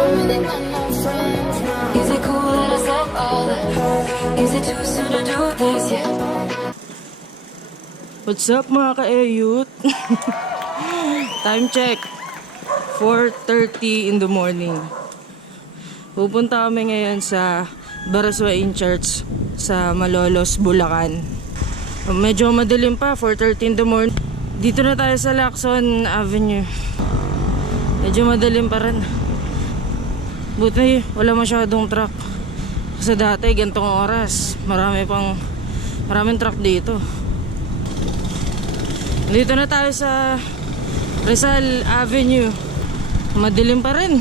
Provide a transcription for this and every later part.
don't really got no friends now. Is it cool that I said all that? Is it too soon to do this yet? What's up mga ka-youth? Time check 4:30 in the morning. Pupunta kami ngayon sa Barasoain Church sa MALOLOS, Bulacan. Medyo madilim pa, 4:30 in the morning. Dito na tayo sa LACSON Avenue. Medyo madilim pa rin. Buti wala masyadong truck. Kasi dati gantong oras maraming truck dito. Dito na tayo sa RIZAL Avenue. Madilim pa rin.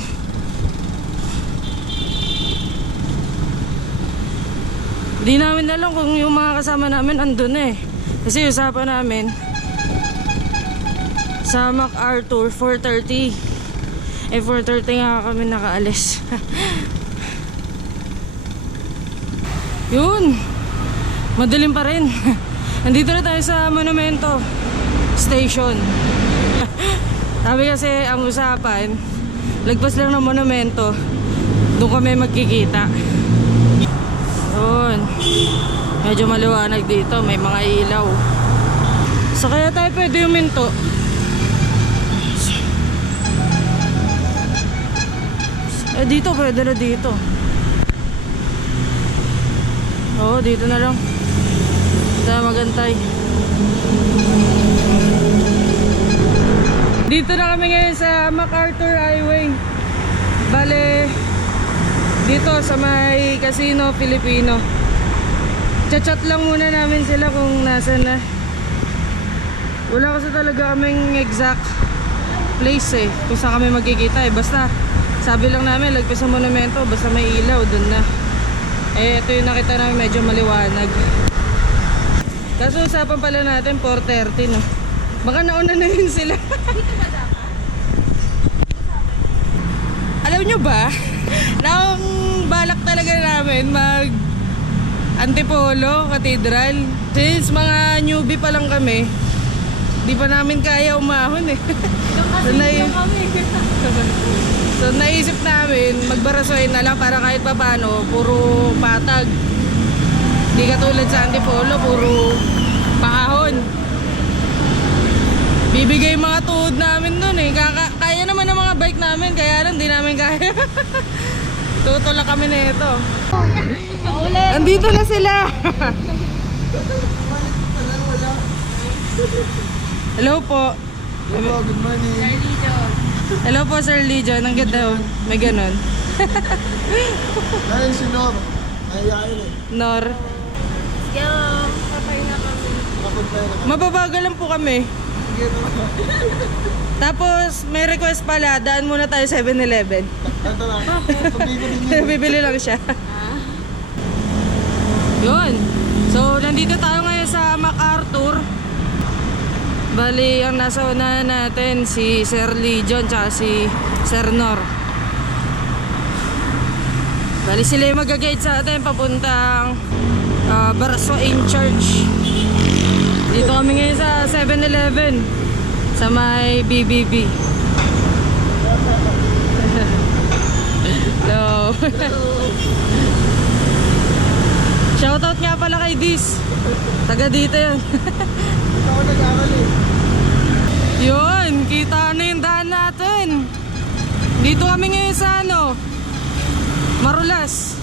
Di namin alam kung yung mga kasama namin andun eh. Kasi usapan namin sa MCARTHUR 4:30. 4:30 nga kami nakaalis. Yun, madilim pa rin. Nandito na tayo sa MONUMENTO Station. Sabi kasi ang usapan, lagpas lang ng MONUMENTO, doon kami magkikita. Yun, medyo maliwanag dito, may mga ilaw. So kaya tayo pwede huminto. Dito pwede na dito. Oo, dito na lang. Tayo magantay. Dito na kami ngayon sa MacArthur Highway. Bale, dito sa may Casino Filipino. Chat-chat lang muna namin sila kung nasan na. Wala kasi talaga kaming exact place eh, kung saan kami magkikita eh. Basta sabi lang namin, lagpas sa MONUMENTO, basta may ilaw, dun na. Eh, ito yung nakita namin, medyo maliwanag. Kaso usapan pala natin 4:30 no. Baka nauna na yun sila. Alam nyo ba, na ang balak talaga namin mag Antipolo Cathedral. Since mga newbie pa lang kami, di pa namin kaya umahon eh. So naisip namin mag-Barasoain na lang para kahit pa paano puro patag. Di katulad sa Antipolo, puro paahon. Bibigay mga tuhod namin dun eh. Kaya naman ng mga bike namin, kaya lang di namin kaya. Tutulak kami na ito. Andito na sila. Hello po. Hello, good morning. Hello po Sir Legion, ang ganda oh. May ganon. Dahil si Nor, nahihayin eh. Nor. Yo, papay na kami. Mababagal lang po kami. Tapos may request pala, daan muna tayo 7-Eleven. Ito lang, Bibili lang siya. Yun. So nandito tayo ngayon sa MacArthur. Bali, ang nasa unahan natin si Sir Legion tsaka si Sir Nor. Bali, sila yung mag-guide sa atin papuntang Barasoain Church. Dito kami ngayon sa 7-Eleven sa may BBB. Hello. Shoutout nga pala kay Dis. Taga dito yun. ako nag-aaral eh. Yun, kita na yung daan natin. Dito kami ngayon sa Marulas.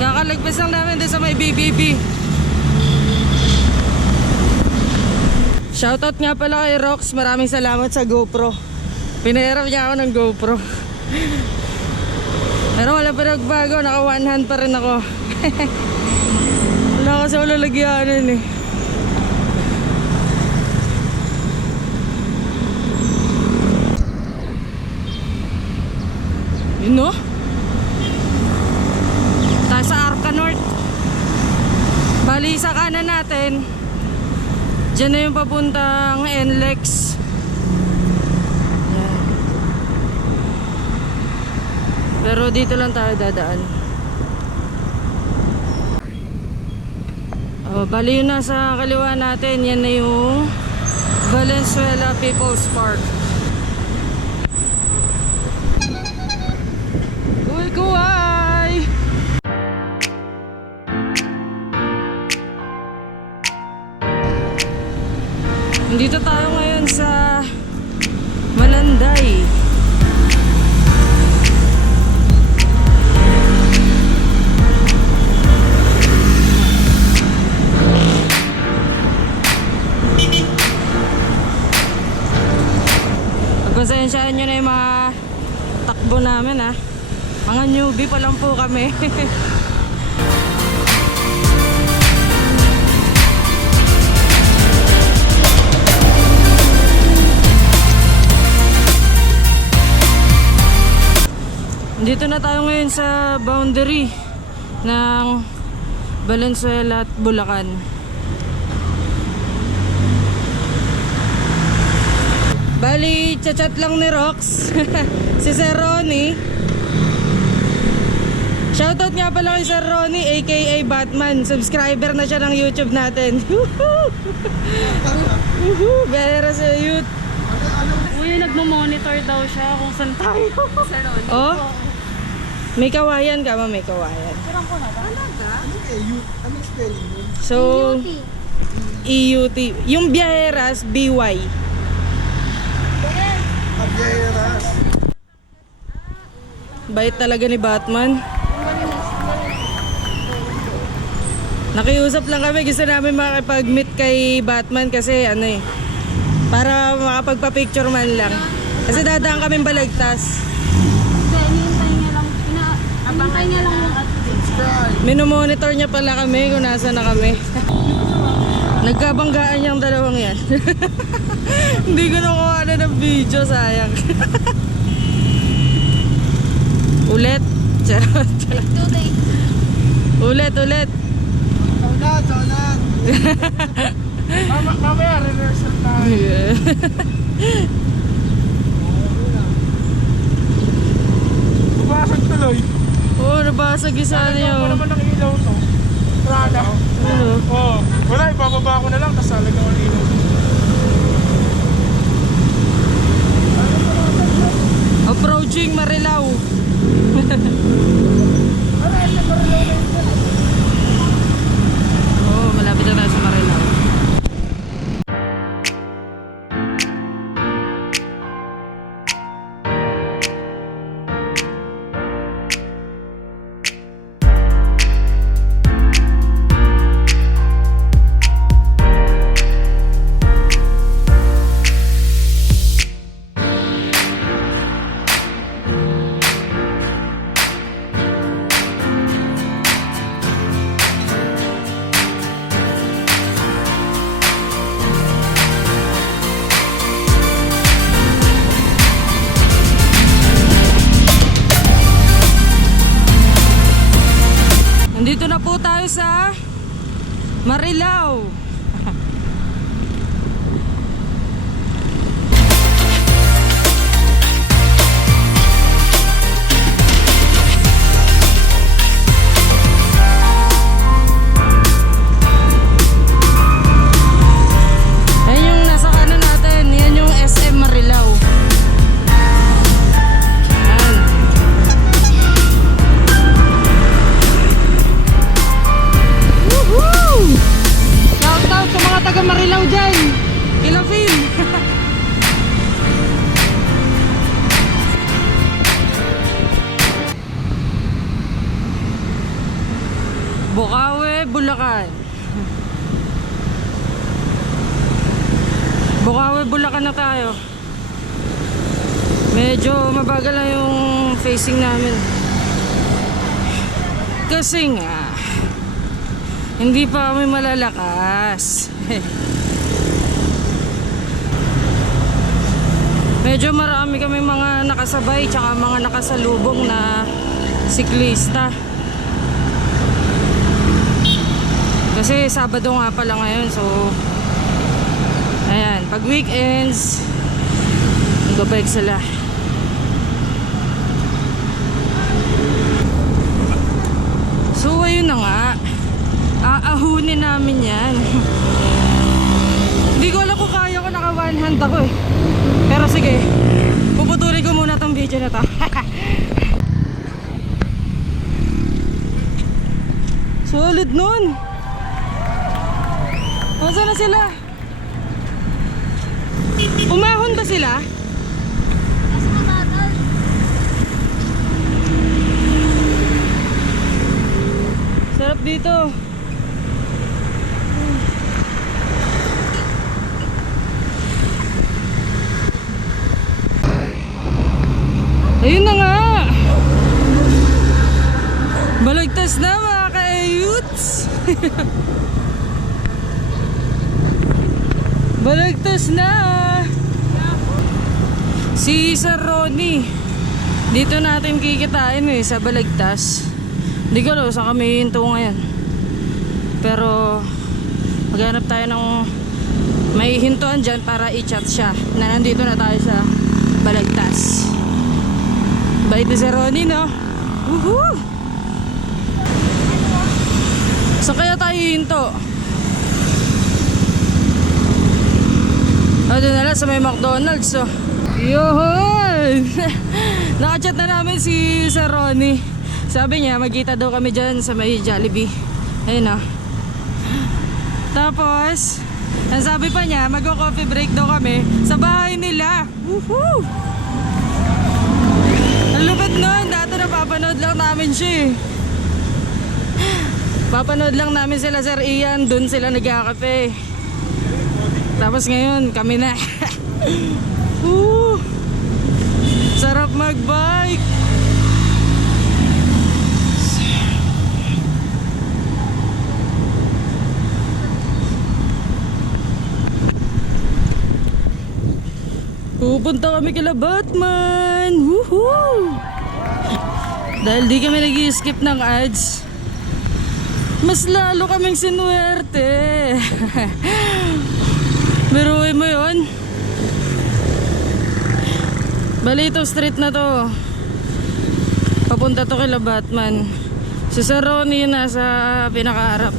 Kakalagpas lang namin din sa may BBB. Shoutout nga pala kay Rox. Maraming salamat sa GoPro. Pinahiram niya ako ng GoPro. Pero wala pa nagbago. Naka one hand pa rin ako. Wala kasi wala lagyanan eh. Yun no? Tayo sa Arca North. Bali sa kanan natin, dyan na yung papuntang NLEX. Yan. Pero dito lang tayo dadaan. Bali yun nasa kaliwa natin, yan na yung Valenzuela People's Park. Inday. Pagpasensyaan nyo na yung mga takbo namin ha. Mga newbie pa lang po kami. Dito na tayo ngayon sa boundary ng Valenzuela at Bulacan. Bali, chat lang ni Rox. Si Sir Ronnie. Shoutout nga pala kay Sir Ronnie, aka Batman. Subscriber na siya ng YouTube natin. Beres sa youth. Uy, nagmo-monitor daw siya kung saan tayo. Sir Ronnie. Oh? MEYCAUAYAN ka ba? MEYCAUAYAN. Anong spelling yun? So, EUT. Yung BYAHERAS, BY. BYAHERAS. Bait talaga ni Batman. Nakiusap lang kami, gusto namin makipag-meet kay Batman kasi ano eh, para makapagpa-picture man lang. Kasi dadaan kaming Balagtas. Abangkay niya lang yung update. Minomonitor niya pala kami kung nasa na kami. Nagkabanggaan yung dalawang yan. Hindi ko nakuha na ng video, sayang. Ulit. Charot. Ulit. Saunan. Mamaya, reversal tayo. Babasag tuloy. Oo, nabasag isa niyo. Wala naman ang ilaw to. Prada. Ano? Oo. Wala, ibababa ko na lang. Tapos talagang ang ilaw. Approaching Marilao. Oh, malapit na tayo sa Marilao. Nandito na po tayo sa Marilao. Ayan yung nasa kanan natin. Yan yung SM Marilao. Shoutout sa mga taga Marilao dyan. Kilafin. BOCAUE, Bulacan. BOCAUE, Bulacan na tayo. Medyo mabagal lang yung facing namin. Kasi nga hindi pa kami malalakas. Medyo marami kami mga nakasabay tsaka mga nakasalubong na siklista. Kasi Sabado nga pala ngayon, so ayan, pag weekends magbabike sila. So ayun na nga, aahunin namin yan. Hindi ko alam kung kaya ko, naka one hand ako eh. Pero sige, puputulin ko muna tong video na to. Solid nun. Nasaan na sila? Umahon ba sila? dito. Ayun na nga. Balagtas na mga ka-ayuts. Balagtas na. Si Sir Ronnie, dito natin kikitain sa Balagtas. Hindi ko alam saan kami hinto ngayon. Pero maghanap tayo ng may hintuan dyan para i-chat siya na nandito na tayo sa Balagtas. Bait ni Sir Ronnie, no? Woohoo! Saan kaya tayo hinto? Doon na lang sa may McDonald's, oh. Yun! Nakachat na namin si Sir Ronnie. Sabi niya magkita daw kami dyan sa may Jollibee. Ayun, oh. Tapos ang sabi pa niya mag-coffee break daw kami sa bahay nila. Woohoo! Ang lupit nun. Dati napapanood lang namin siya, eh. Papanood lang namin sila Sir Ian. Dun sila nagkakape. Tapos ngayon kami na. Sarap magbike. Pupunta kami kila Batman. Woohoo! Dahil di kami nag-skip ng ads, mas lalo kaming sinuwerte. Biruin mo yun. Bali itong street na to, papunta to kila Batman. Si Sir Ronnie nasa pinakaharap.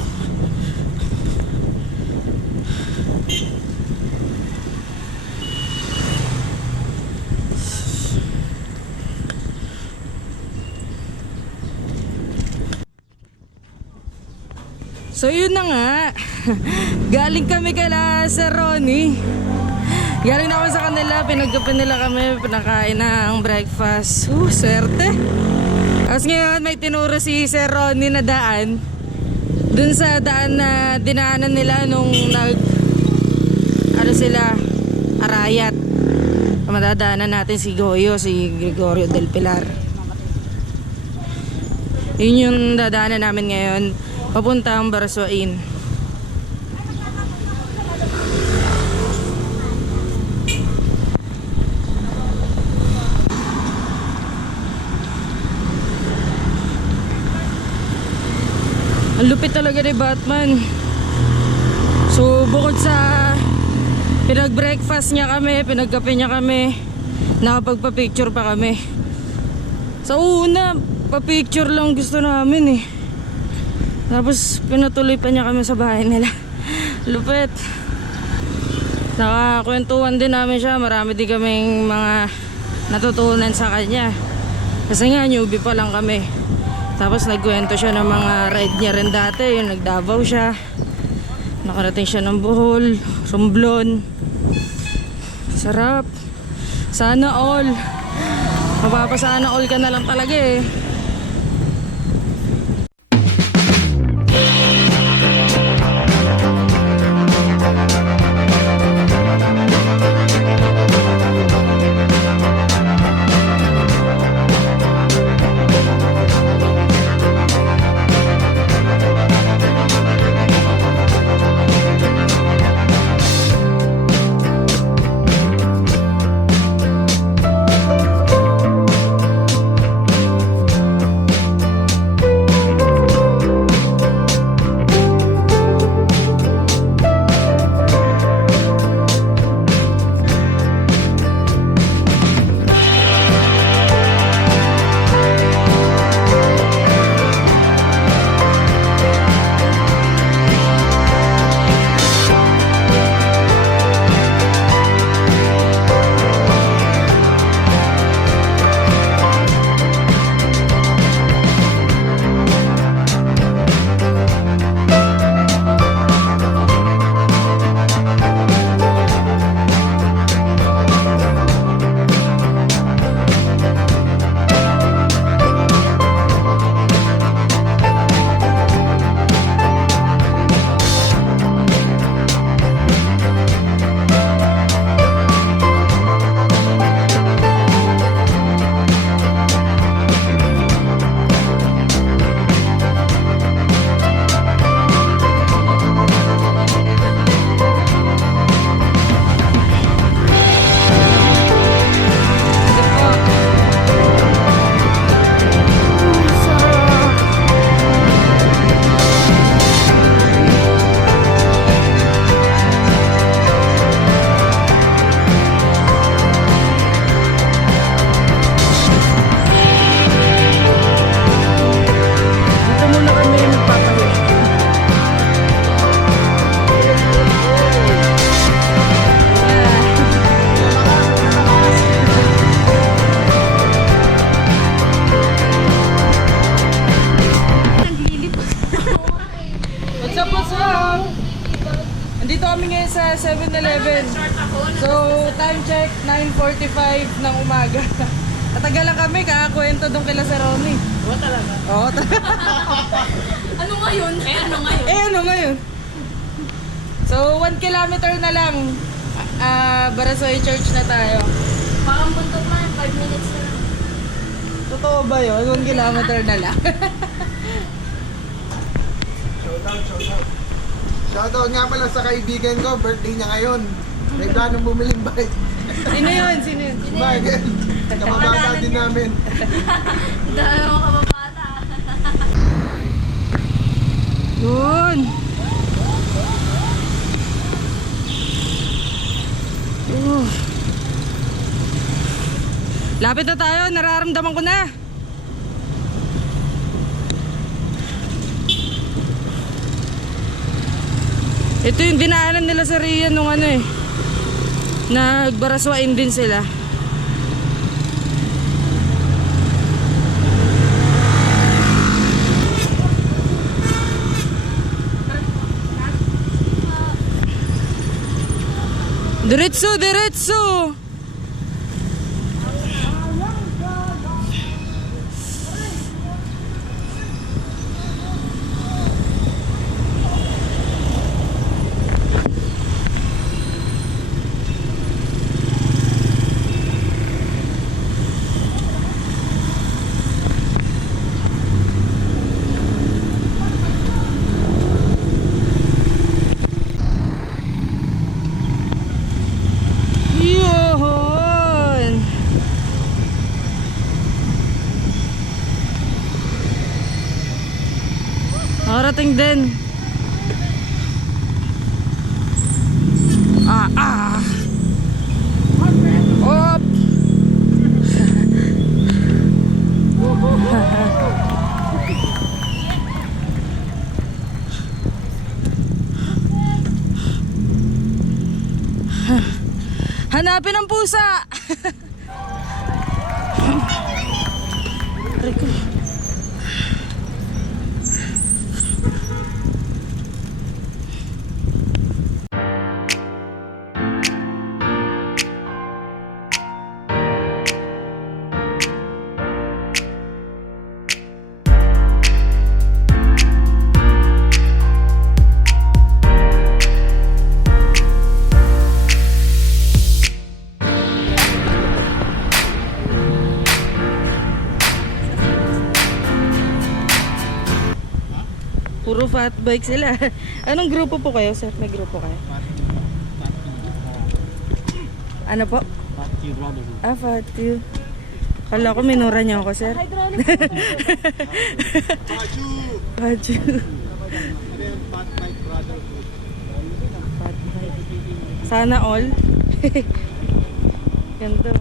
So yun na nga. Galing kami kala Sir Ronnie. Galing na kami sa kanila. Pinagkapan nila kami. Pinakain ng breakfast. Swerte. Tapos ngayon may tinuro si Sir Ronnie na daan. Dun sa daan na dinaanan nila nung arayat. Madadaanan natin si Goyo, si Gregorio del Pilar. Yun yung dadaanan namin ngayon. Papunta ang Barasoain. Ang lupit talaga ni Batman. So bukod sa pinag-breakfast niya kami, pinagkape niya kami, nakapagpa-picture pa kami. Sa una, pa-picture lang gusto namin, eh. Tapos pinatuloy pa niya kami sa bahay nila. Lupit. Nakakwentuhan din namin siya. Marami din kaming mga natutunan sa kanya. Kasi nga newbie pa lang kami. Tapos nagkwento siya ng mga ride niya rin dati. Yung nagdavaw siya. Nakarating siya ng Bohol, Romblon. Sarap. Sana all. Mapapasana all ka na lang talaga, eh. time check, 9:45 ng umaga. Tatagal lang kami, kakakwento doon kila Sir Ronnie. Oo talaga. Oo, Ano ngayon? Ano ngayon? ano ngayon? So, 1 kilometer na lang. Barasoain Church na tayo. Parang buntot na yan, 5 minutes na lang. Totoo ba yun? 1 kilometer na lang. Shoutout. Shoutout nga pala sa kaibigan ko, birthday niya ngayon. May planong bumiling bike. Sino yun? Bike. Kamabata din namin. Dahil ako kababata. Yun. Lapit na tayo, nararamdaman ko na. Ito yung dinaanan nila sa Rian nung ano eh. Nagbarasoain din sila. Diretso, diretso. Yun. Nakarating din. Op. Hanapin ang pusa. Aray ko. Puro fat bike sila. Anong grupo po kayo, sir? May grupo kayo? Ano po? Fat you. Kala ko minura niyo ako, sir. Fat you. Fat bike. Sana all. Ganto.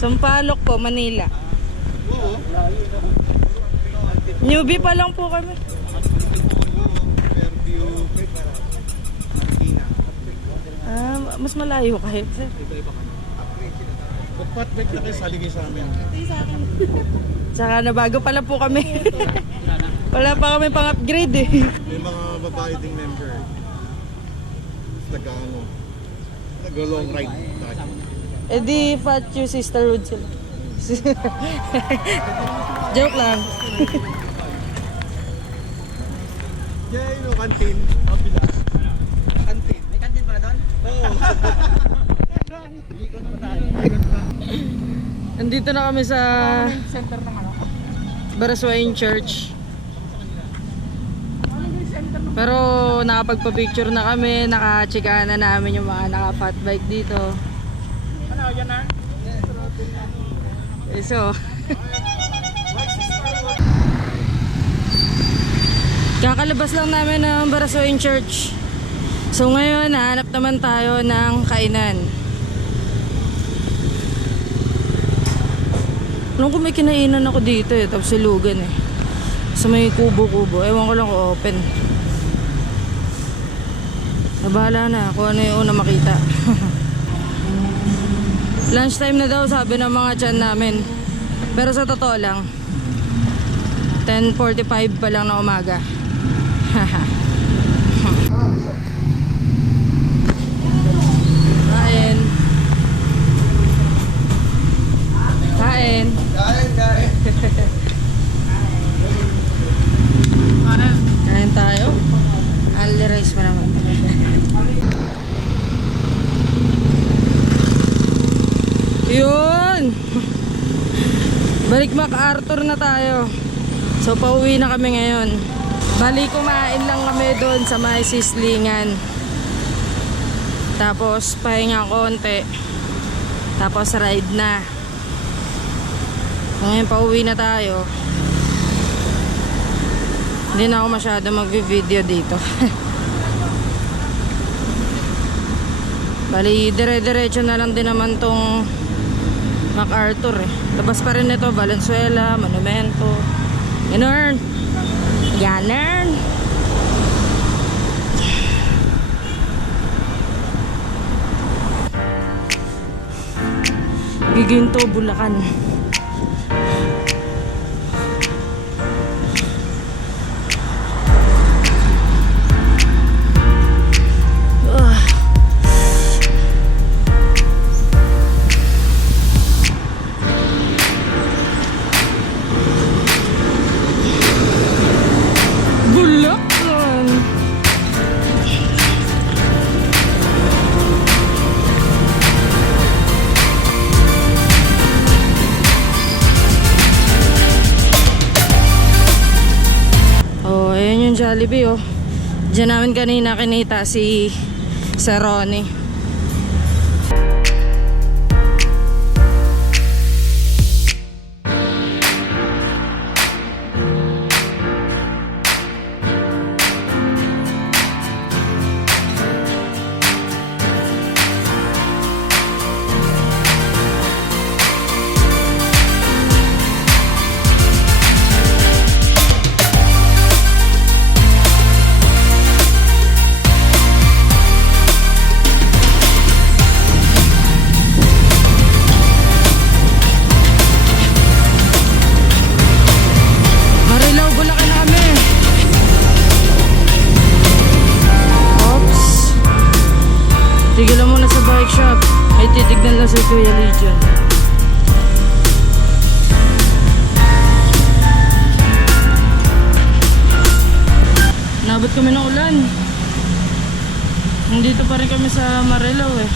Sampaloc po, Manila. Newbie pa lang po kami. Mas malayo kayo, sir. Pagpatbike na kayo, saligay sa amin. Tsaka nabago pala po kami. Wala pa kami pang-upgrade eh. May mga babae ding member. Nag-long ride. Eh di fat you sisterhood sila. Joke lang. Yeah, canteen. Kabila. Canteen. May canteen pala doon? Oo. Andito na kami sa Center ng ano? Barasoain Church. Pero nakapagpa-picture na kami, naka-checkan na namin yung mga naka-fat bike dito. Ano, yan na? So, kakalabas lang namin ng Barasoain Church. So ngayon, nahanap naman tayo ng kainan. Nung kung may kinainan ako dito eh, tapos silugan eh. So may kubo-kubo, ewan ko lang kung open. Nabahala na kung ano yung una makita. Lunchtime na daw sabi ng mga tiyan namin. Pero sa totoo lang 10:45 pa lang na umaga. Yun! Balik MacArthur na tayo. So pauwi na kami ngayon. Bali kumain lang kami doon sa may sislingan. Tapos pahinga konti. Tapos ride na. Ngayon pauwi na tayo. Hindi na ako masyado mag-video dito. Bali dire-diretso na lang din naman tong MacArthur eh. Labas pa rin ito, Valenzuela, Monumento. Ganun. Ganun. Guiguinto, Bulacan. Bulacan. Oh, ayan yung Jollibee oh. Diyan namin kanina kinita si Ronnie. Marilao, Bulacan na kami. Oops. Tigil muna sa bike shop. Ay titignan lang si Kuya Legion. Nabot kami ng ulan. Nandito pa rin kami sa Marilao eh.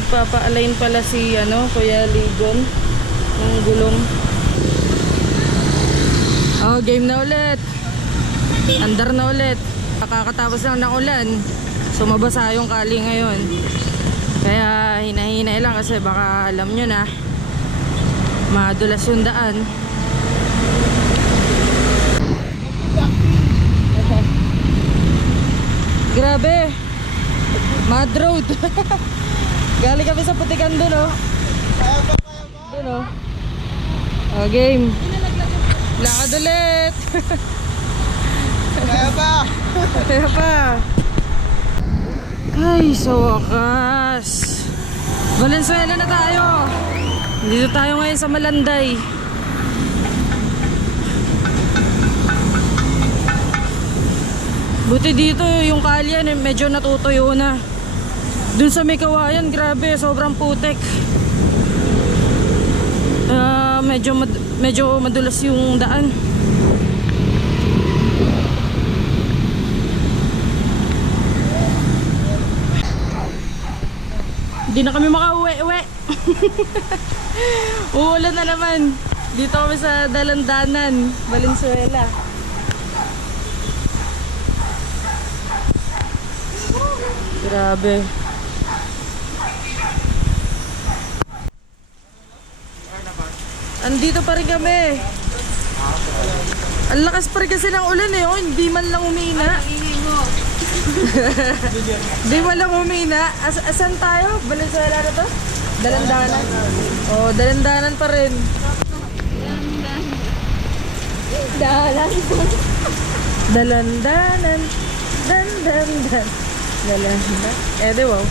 Nagpapa-align pala si Kuya Legion ng gulong. Oh, game na ulit. Andar na ulit. Nakakatapos lang ng ulan. So mabasa yung kali ngayon. Kaya hinahinay lang kasi baka alam nyo na madulas yung daan. Grabe. Mad road. Galing kami sa putikan dun oh. Dun oh. Oh, game. Lakad ulit. Kaya ba? Kaya pa. Ay, sa wakas. Valenzuela na tayo. Dito tayo ngayon sa Malanday. Buti dito yung kalye medyo natutuyo na. Dun sa MEYCAUAYAN, grabe, sobrang putik. Medyo madulas yung daan. Hindi na kami makauwi-uwi. Uulan na naman. Dito kami sa Dalandanan, Valenzuela. Grabe. Andito pa rin kami. Ang lakas pa rin kasi ng ulan eh. Oh, hindi man lang umina. Hindi man lang umina. Asan tayo? Valenzuela na to? Dalandanan. Oh, Dalandanan pa rin. Dalandanan. Dalandanan. Eh, di wow.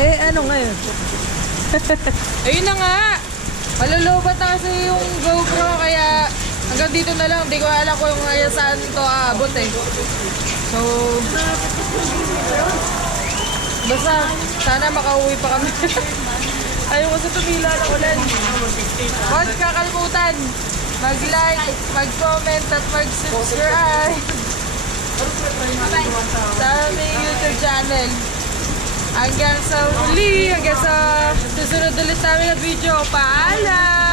Eh, ano ngayon? Ayun na nga. Malulubat na kasi yung GoPro kaya hanggang dito na lang. Hindi ko alam kung saan to aabot eh. So, basta sana makauwi pa kami. Ayaw ko sa tumila ng ulan. Huwag kakalimutan mag-like, mag-comment at mag-subscribe sa aming YouTube channel. Hanggang sa muli, hanggang sa susunod. susunod ulit namin na video. Paalam!